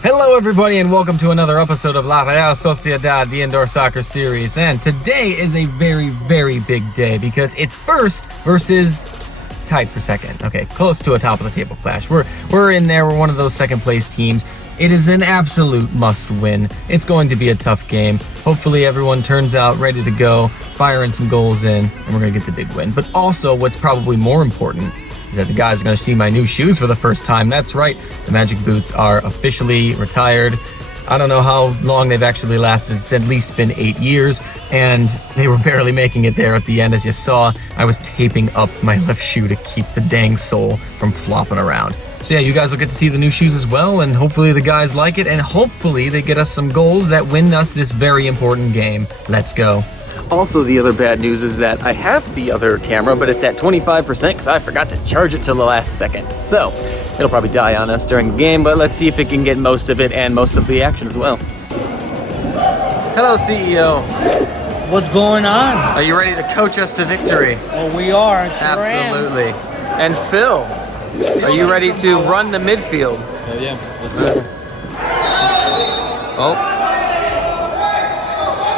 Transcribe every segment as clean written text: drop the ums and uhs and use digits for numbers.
Hello everybody and welcome to another episode of LAR Sociedad, the indoor soccer series. And today is a very, very big day because it's first versus tied for second. Okay, close to a top of the table clash. We're in there, we're one of those second place teams. It is an absolute must win. It's going to be a tough game. Hopefully everyone turns out ready to go, firing some goals in, and we're gonna get the big win. But also what's probably more important is that the guys are going to see my new shoes for the first time. That's right, the Magic boots are officially retired. I don't know how long they've actually lasted. It's at least been 8 years, and they were barely making it there at the end. As you saw, I was taping up my left shoe to keep the dang sole from flopping around. So yeah, you guys will get to see the new shoes as well, and hopefully the guys like it, and hopefully they get us some goals that win us this very important game. Let's go. Also, the other bad news is that I have the other camera, but it's at 25% because I forgot to charge it till the last second. So, it'll probably die on us during the game, but let's see if it can get most of it and most of the action as well. Hello, CEO. What's going on? Are you ready to coach us to victory? Well, we are. Sure Absolutely. And Phil, are you ready to run the midfield? Yeah, let's do it. Oh.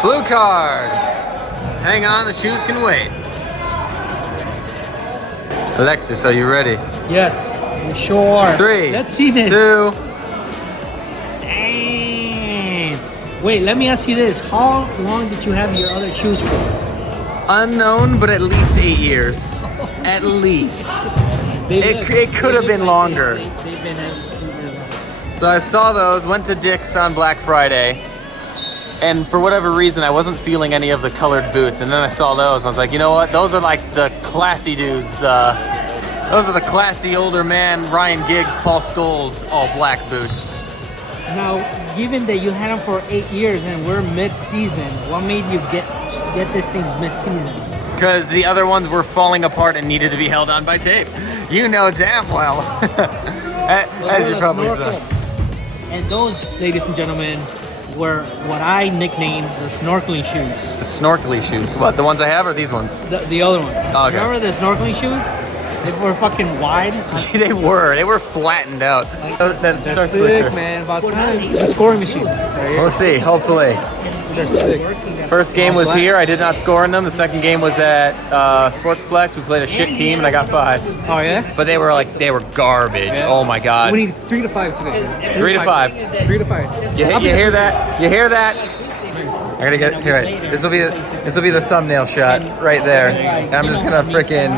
Blue card. Hang on, the shoes can wait. Alexis, are you ready? Yes, we sure are. 3. Let's see this. 2. Dang. Wait, let me ask you this. How long did you have your other shoes for? Unknown, but at least 8 years. At least. It could have been longer. They've been So I saw those, went to Dick's on Black Friday, and for whatever reason, I wasn't feeling any of the colored boots. And then I saw those, and I was like, you know what? Those are like the classy dudes. Those are the classy older man, Ryan Giggs, Paul Scholes, all black boots. Now, given that you had them for 8 years and we're mid-season, what made you get these things mid-season? Because the other ones were falling apart and needed to be held on by tape. You know damn well. As you probably saw. And those, ladies and gentlemen, were what I nicknamed the snorkeling shoes. The snorkeling shoes. What, the ones I have or these ones? The other ones. Oh, okay. Remember the snorkeling shoes? They were fucking wide. They were flattened out. They're sick, man. About time. The scoring machines. We'll see, hopefully. They're sick. First game was here, I did not score in them. The second game was at Sportsplex. We played a shit team and I got 5. Oh yeah? But they were garbage. Yeah. Oh my God. We need 3 to 5 today. 3 to 5. 3 to 5. You hear that? You hear that? I gotta get to it. This will be the thumbnail shot right there. And I'm just gonna frickin'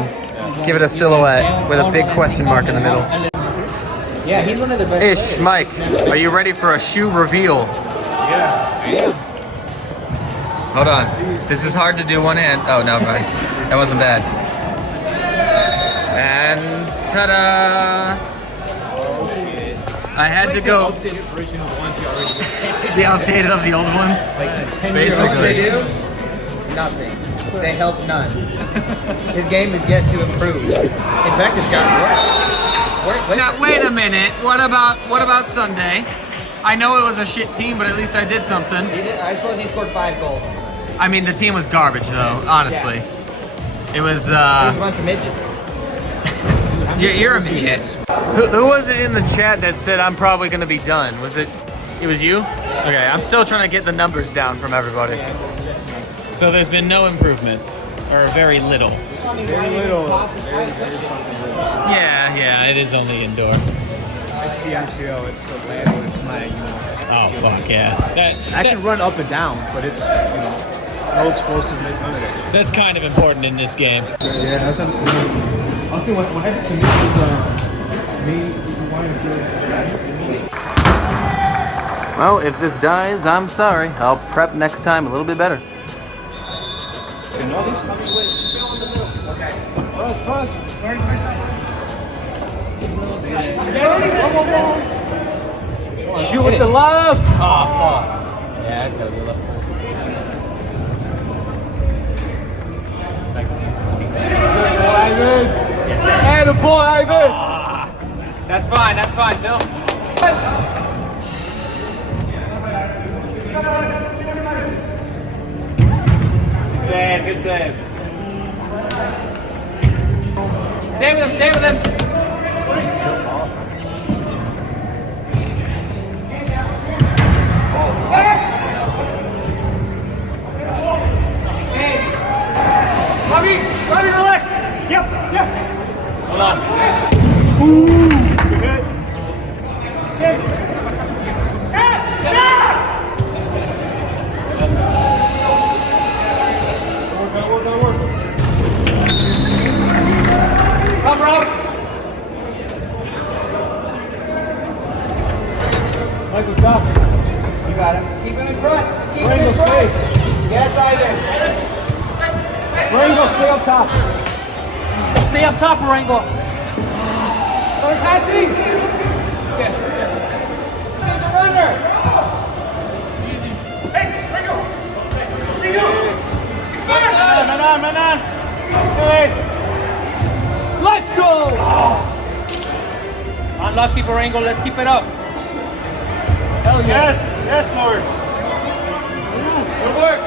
give it a silhouette with a big question mark in the middle. Yeah, he's one of the best. Ish, Mike, are you ready for a shoe reveal? Yes, I am. Hold on. This is hard to do one hand. Oh, no, right. That wasn't bad. And ta-da! Oh shit. I had to go. The original ones you already The updated of the old ones? basically. What they do? Nothing. They help none. His game is yet to improve. In fact, it's gotten worse. Now, wait a minute. What about Sunday? I know it was a shit team, but at least I did something. I suppose he scored 5 goals. I mean, the team was garbage, though, honestly. Yeah. It was, There's a bunch of midgets. You're a midget. Who was it in the chat that said I'm probably going to be done? It was you? Okay, I'm still trying to get the numbers down from everybody. So there's been no improvement, or very little. Very little. Yeah, it is only indoor. It's the MCO, it's the land, it's my, Oh, fuck yeah. I can run up and down, but it's, no explosiveness, none of that. That's kind of important in this game. Yeah, I think what happened to me was, wanting to do it. Well, if this dies, I'm sorry. I'll prep next time a little bit better. Shoot with the left. Oh, fuck. Yeah, it's gotta be left. Hey, the boy, Ivan. That's fine, Phil. Good save. Stay with him. Michael, top. You got him. Keep him in front. Just keep him in front. Stay. Yes, Ivan. Barangoat, stay up top. Stay up top, Barangoat. Start passing. He's a runner. Man. Hey. Let's go. Unlucky, Barangoat. Let's keep it up. Hell yes. Yes, Lord. Good work.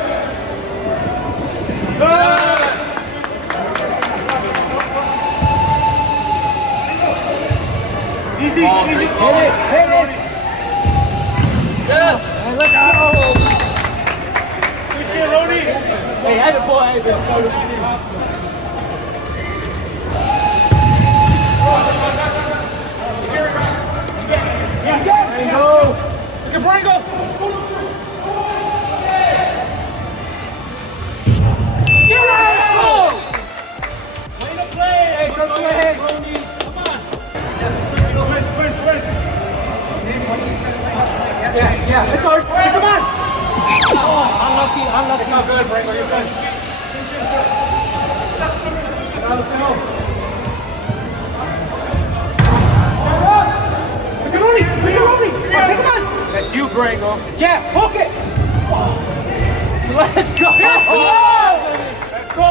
Easy. Hit it. Yes. Let's go. Good shit, Rody. Hey, have it, boy. Yeah. Barangoat. Look at Barangoat. Way to play. Hey, go ahead, Rony. Come on. Sprint. Yeah. It's hard. Hey, come on. Oh, unlucky. It's not good, Frank. You're good. Let's go. Look at Rooney. Take him on. That's you, Barangoat. Yeah, hook it. Let's go. Let's go.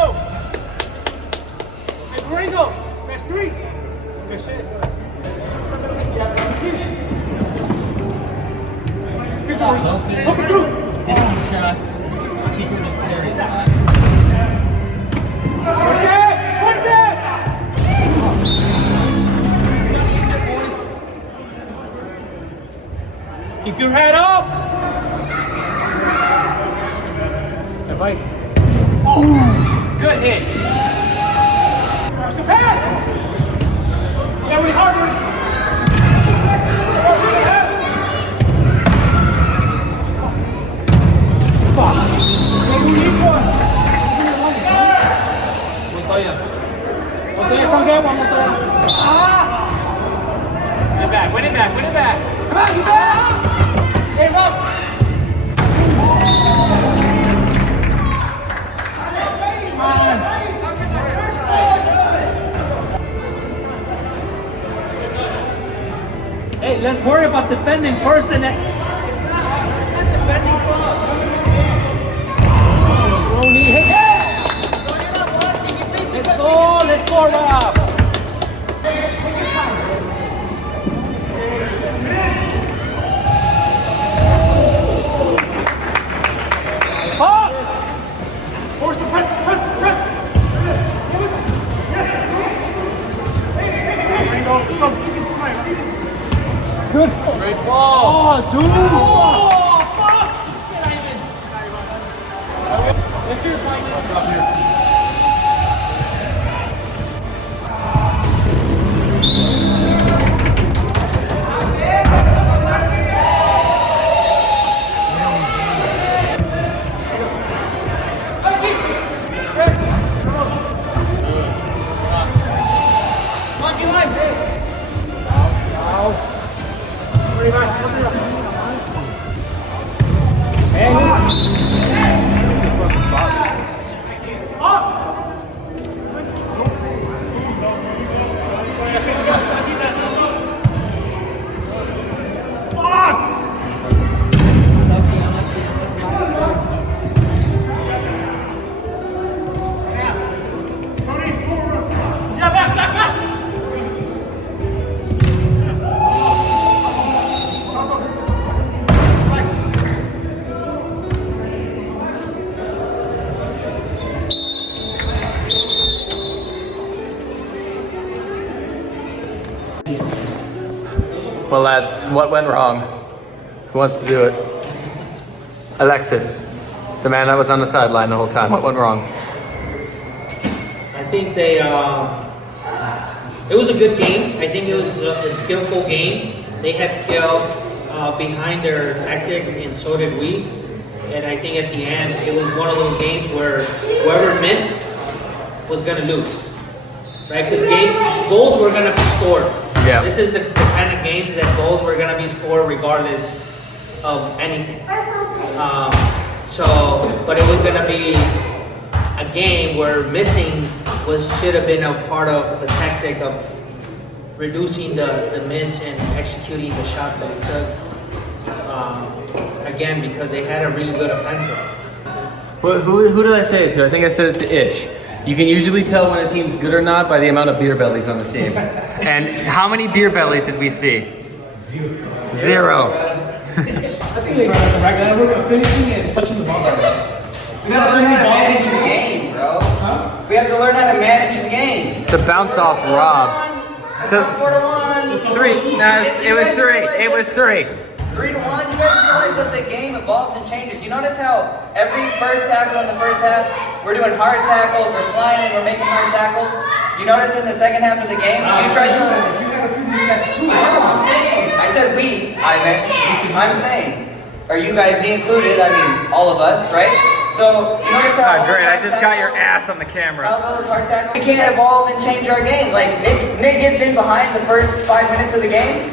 Hey, Barangoat. That's 3. Good shit. Good job. Hook it through. Distance shots. Keeper just carries it. Put that! Keep your head up. Hey, Mike. Oh, good hit. Push the pass. Yeah, we hard. Montoya, come get one, Montoya. Win it back. Come on, you back. Hey, Rob. Come on. Hey, let's worry about defending first and then. Rony, hit it. Let's go, Rob. Force the press. Good. Great ball. Oh, dude. That's yours, Mike. Well, lads, what went wrong? Who wants to do it? Alexis, the man that was on the sideline the whole time. What went wrong? I think they, it was a good game. I think it was a skillful game. They had skill behind their tactic, and so did we. And I think at the end, it was one of those games where whoever missed was going to lose. Right? Because goals were going to be scored. Yeah. This is the kind of games that goals were going to be scored regardless of anything. But it was gonna be a game where missing should have been a part of the tactic of reducing the miss and executing the shots that we took. Again, because they had a really good offensive. Who did I say it to? I think I said it to Ish. You can usually tell when a team's good or not by the amount of beer bellies on the team. And how many beer bellies did we see? Zero. I think they we're finishing and touching the ball. We got to learn how to manage the game, bro. Huh? We have to learn how to manage the game. The bounce off Rob. 4-1. 3. No, it was 3. It was 3. 3-1. You guys realize that the game evolves and changes. You notice how every first tackle in the first half, we're doing hard tackles, we're flying in, we're making hard tackles. You notice in the second half of the game, you tried the. I'm saying. I said we. I'm saying. Are you guys me included? I mean, all of us, right? So you notice how. Great! I just got your ass on the camera. How those hard tackles. We can't evolve and change our game. Like Nick gets in behind the first 5 minutes of the game.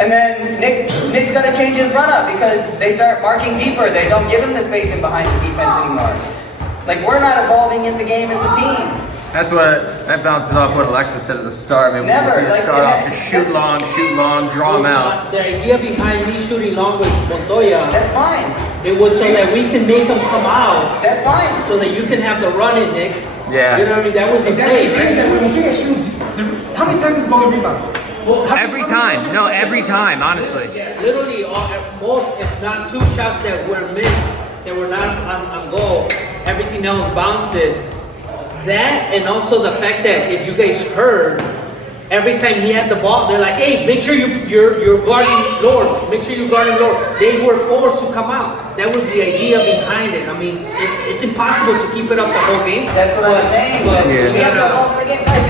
And then Nick's got to change his run up because they start marking deeper. They don't give him the space in behind the defense anymore. Like, we're not evolving in the game as a team. That bounces off what Alexa said at the start. I mean, Never. We just need to start off to shoot long, draw them out. The idea behind me shooting long with Montoya, That's fine. it was so that we can make them come out, That's fine. so that you can have the run in, Nick. Yeah. You know what I mean? That was the Exactly. play. When Montoya shoots, how many times did the ball get rebounded? Every time. No, every time, honestly. Literally, at most, if not 2 shots that were missed, that were not on goal, everything else bounced it. That, and also the fact that if you guys heard, every time he had the ball, they're like, hey, make sure you're guarding Lord. Make sure you're guarding Lord. They were forced to come out. That was the idea behind it. I mean, it's impossible to keep it up the whole game. That's what I'm saying. But We you have to gotta- evolve in the game. Guys,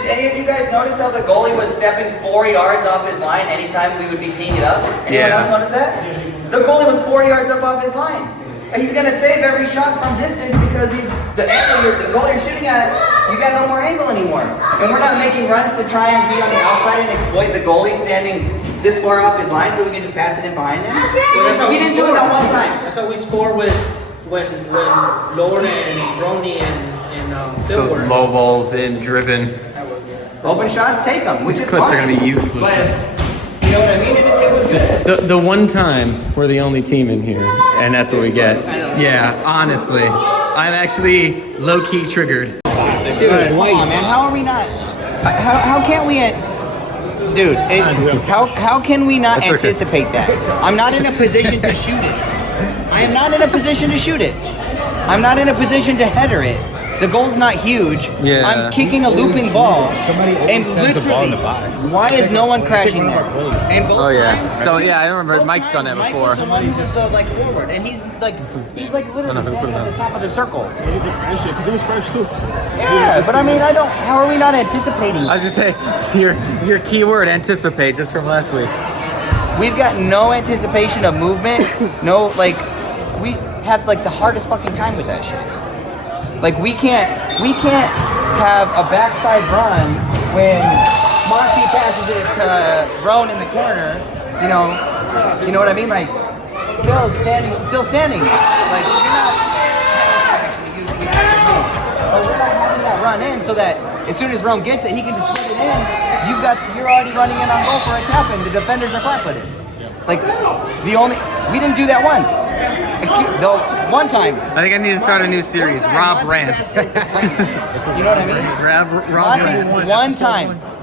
did any of you guys notice how the goalie was stepping 4 yards off his line anytime we would be teeing it up? Anyone else notice that? The goalie was 4 yards up off his line. And he's gonna save every shot from distance because the goal you're shooting at, you got no more angle anymore. And we're not making runs to try and be on the outside and exploit the goalie standing this far off his line so we can just pass it in behind him. Well, that's how He we didn't do it scored. that one time. That's how we score with when Lord and Brony and Phil Those were. low balls in, driven. Open shots, take them, which These is clips are fine. gonna be useless. But, you know what I mean? It was good. The one time we're the only team in here, and that's what we get. Yeah, honestly. I'm actually low-key triggered. Dude, come on, man. How are we not? How can't we? Dude, how can we not That's okay. anticipate that? I'm not in a position to shoot it. I am not in a position to shoot it. I'm not in a position to header it. The goal's not huge. Yeah. I'm kicking a looping ball. And sends the ball in literally, the box. why is no one crashing there? And goal Oh yeah. times- So yeah, I remember both Mike's done times, that Mike before. was the one who was like forward, and he's like literally standing at the top of the circle. It was a crash because it was fresh too. Yeah, but I mean, how are we not anticipating? I was just say your key word anticipate just from last week. We've got no anticipation of movement. No, like, we have like the hardest fucking time with that shit. Like, we can't have a backside run when Monty passes it to Roan in the corner. You know what I mean? Like, still standing. Like, you're not. But we're not having that run in so that as soon as Roan gets it, he can just put it in. You're already running in on goal for a tap, and the defenders are flat-footed. Like, we didn't do that once. One time. I think I need to start a new series. Rob rants. You know what I mean? Rob Monty, rants.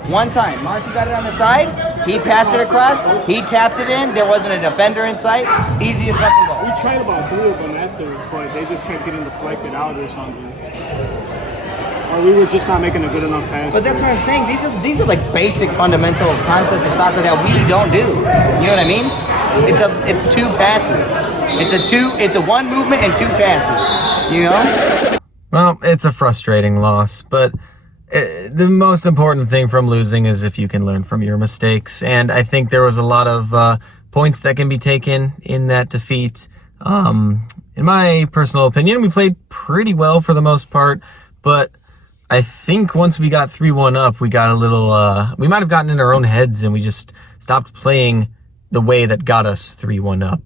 one time. Monty got it on the side. He passed it across. He tapped it in. There wasn't a defender in sight. Easiest fucking goal. We tried about 3 of them after, but they just kept getting deflected out or something. Or we were just not making a good enough pass. But that's what I'm saying. These are like basic fundamental concepts of soccer that we don't do. You know what I mean? It's 2 passes. It's a 1 movement and 2 passes. You know? Well, it's a frustrating loss, but the most important thing from losing is if you can learn from your mistakes. And I think there was a lot of points that can be taken in that defeat. In my personal opinion, we played pretty well for the most part, but I think once we got 3-1 up, we got a little, we might have gotten in our own heads and we just stopped playing the way that got us 3-1 up.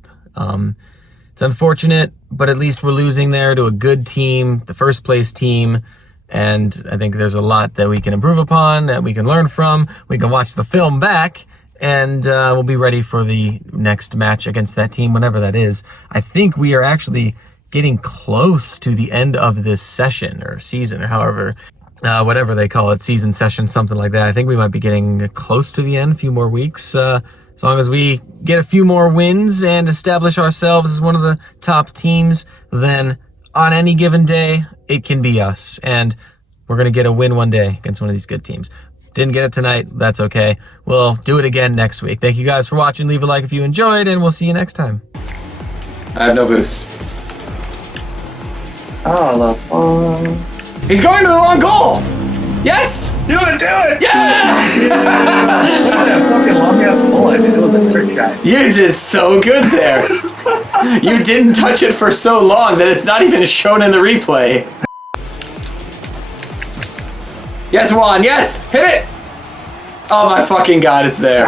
It's unfortunate, but at least we're losing there to a good team, the first place team. And I think there's a lot that we can improve upon, that we can learn from. We can watch the film back, and we'll be ready for the next match against that team, whenever that is. I think we are actually getting close to the end of this session or season or however, whatever they call it, season session, something like that. I think we might be getting close to the end, a few more weeks. As long as we get a few more wins and establish ourselves as one of the top teams, then on any given day, it can be us. And we're going to get a win one day against one of these good teams. Didn't get it tonight, that's okay. We'll do it again next week. Thank you guys for watching. Leave a like if you enjoyed, and we'll see you next time. I have no boost. Oh, He's going to the wrong goal! Yes! do it! Yeah! That fucking long ass bullet. It was a trick shot. You did so good there. You didn't touch it for so long that it's not even shown in the replay. Yes, Juan, yes! Hit it! Oh my fucking god, it's there.